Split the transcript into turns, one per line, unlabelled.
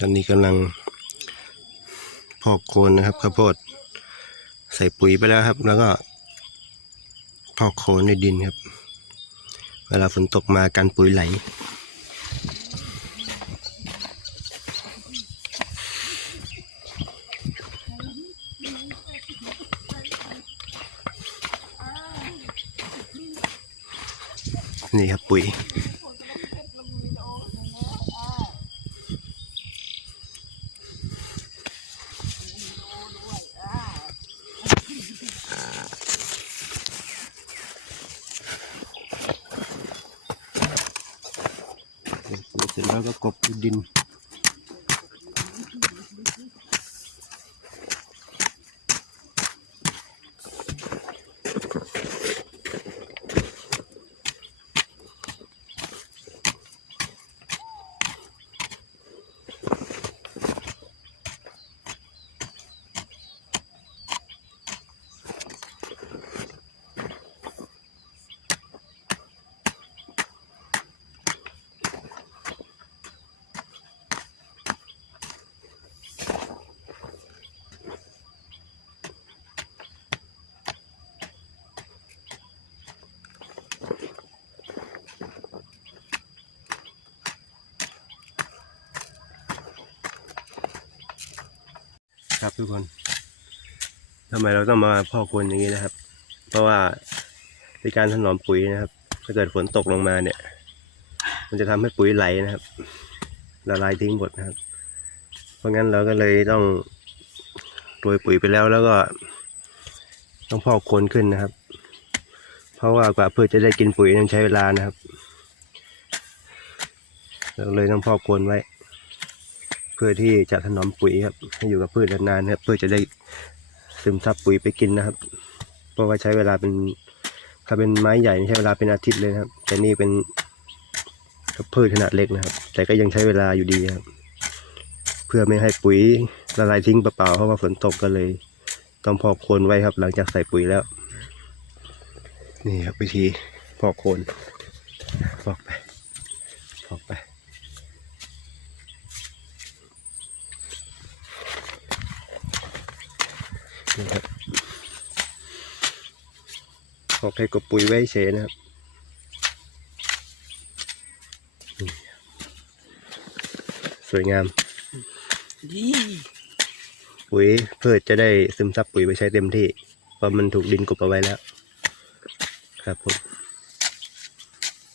ตอนนี้กำลังพอกโคนนะครับข้าวโพด ใส่ปุ๋ยไปแล้วครับ แล้วก็พอกโคนในดินครับ เวลาฝนตกมากันปุ๋ยไหลนี่ครับปุ๋ย เสร็จแล้วก็กบดิน ครับทุกคนทำไมเราต้องมาพอกโคนอย่างนี้นะครับ เพราะว่าในการถนอมปุ๋ยนะครับ ถ้าเกิดฝนตกลงมาเนี่ย มันจะทำให้ปุ๋ยไหลนะครับละลายทิ้งหมดนะครับ เพราะงั้นเราก็เลยต้องโรยปุ๋ยไปแล้วแล้วก็ ต้องพอกโคนขึ้นนะครับ เพราะว่ากว่าพืชจะได้กินปุ๋ยนั้นใช้เวลานะครับ เราเลยต้องพอกโคนไว้ เพื่อที่จะถนอมปุ๋ยครับให้อยู่กับพืชนานๆนครับเพื่อจะได้ซึมซับปุ๋ยไปกินนะครับ เพราะว่าใช้เวลาเป็นถ้าเป็นไม้ใหญ่ใช้เวลาเป็นอาทิตย์เลยครับ แต่นี่เป็นพืชขนาดเล็กนะครับ แต่ก็ยังใช้เวลาอยู่ดีครับ เพื่อไม่ให้ปุ๋ยละลายทิ้งเปล่าๆเพราะว่าฝนตกก็เลย ต้องพอกโคนไว้ครับ หลังจากใส่ปุ๋ยแล้ว นี่ครับวิธีพอกโคนพอกไปพอกไป นะครับออกให้กบปุ๋ยไว้เฉยนะครับนี่สวยงาม
ดี
ปุ๋ยเพื่อจะได้ซึมซับปุ๋ยไปใช้เต็มที่เพราะมันถูกดินกลบเอาไว้แล้ว ครับผม